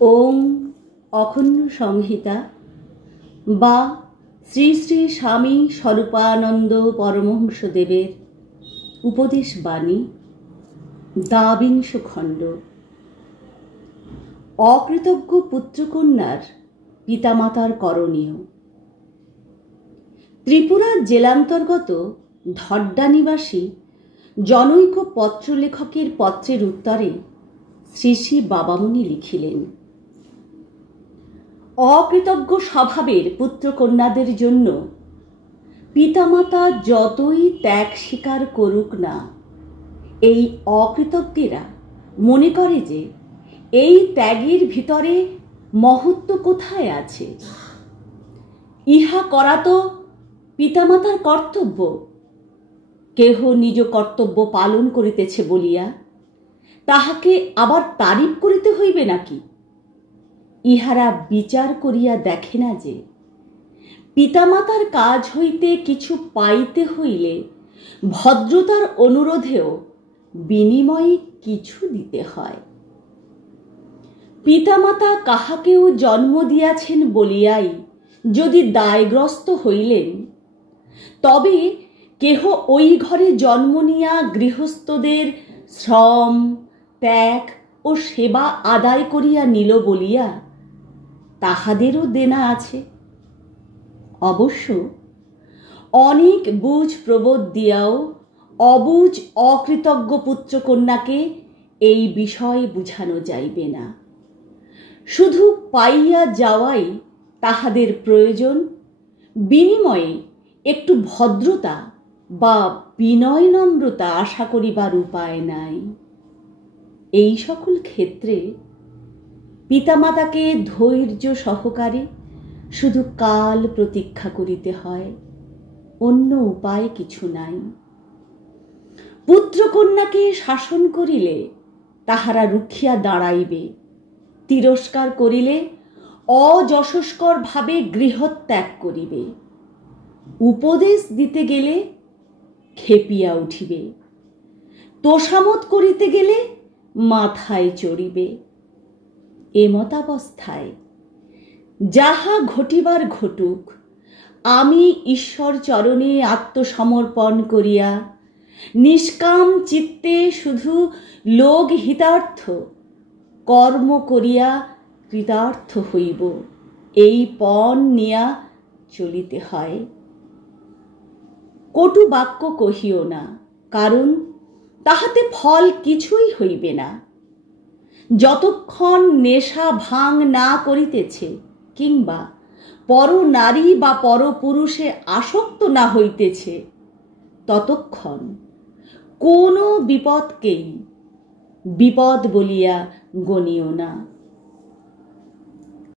ওম অখণ্ড সংহিতা বা শ্রী শ্রী স্বামী স্বরূপানন্দ পরমহংসদেবের উপদেশ বাণী দ্বাবিংশ খণ্ড। অকৃতজ্ঞ পুত্রকন্যার পিতামাতার করণীয়। ত্রিপুরা জেলান্তর্গত ধড্ডা নিবাসী জনৈক পত্রলেখকের পত্রের উত্তরে শ্রী শ্রী বাবামুনি লিখিলেন, অকৃতজ্ঞ স্বভাবের পুত্রকন্যাদের জন্য পিতামাতা যতই ত্যাগ স্বীকার করুক না, এই অকৃতজ্ঞেরা মনে করে যে এই ত্যাগের ভিতরে মহত্ব কোথায় আছে। ইহা করা তো পিতামাতার কর্তব্য। কেহ নিজ কর্তব্য পালন করিতেছে বলিয়া তাহাকে আবার তারিফ করিতে হইবে নাকি? ইহারা বিচার করিয়া দেখে না যে পিতামাতার কাজ হইতে কিছু পাইতে হইলে ভদ্রতার অনুরোধেও বিনিময়ে কিছু দিতে হয়। পিতামাতা কাহাকেও জন্ম দিয়াছেন বলিয়াই যদি দায়গ্রস্ত হইলেন, তবে কেহ ওই ঘরে জন্ম নিয়া গৃহস্থদের শ্রম ত্যাগ ও সেবা আদায় করিয়া নিল বলিয়া তাহাদেরও দেনা আছে। অবশ্য অনেক বুঝ প্রবোধ দিয়াও অবুঝ অকৃতজ্ঞ পুত্রকন্যাকে এই বিষয় বুঝানো যাইবে না। শুধু পাইয়া যাওয়াই তাহাদের প্রয়োজন, বিনিময়ে একটু ভদ্রতা বা বিনয় নম্রতা আশা করিবার উপায় নাই। এই সকল ক্ষেত্রে পিতামাতাকে ধৈর্য সহকারে শুধু কাল প্রতীক্ষা করিতে হয়, অন্য উপায় কিছু নাই। পুত্রকন্যাকে শাসন করিলে তাহারা রুখিয়া দাঁড়াইবে, তিরস্কার করিলে অযশস্কর ভাবে গৃহত্যাগ করিবে, উপদেশ দিতে গেলে খেপিয়া উঠিবে, তোষামত করিতে গেলে মাথায় চড়িবে। এমতাবস্থায় যাহা ঘটিবার ঘটুক, আমি ঈশ্বর চরণে আত্মসমর্পণ করিয়া নিষ্কাম চিত্তে শুধু লোক হিতার্থ কর্ম করিয়া কৃতার্থ হইব, এই পণ নিয়া চলিতে হয়। কটু বাক্য কহিও না, কারণ তাহাতে ফল কিছুই হইবে না। যতক্ষণ নেশা ভাঙ না করিতেছে কিংবা পর নারী বা পর পুরুষে আসক্ত না হইতেছে, ততক্ষণ কোনো বিপদকেই বিপদ বলিয়া গণিও না।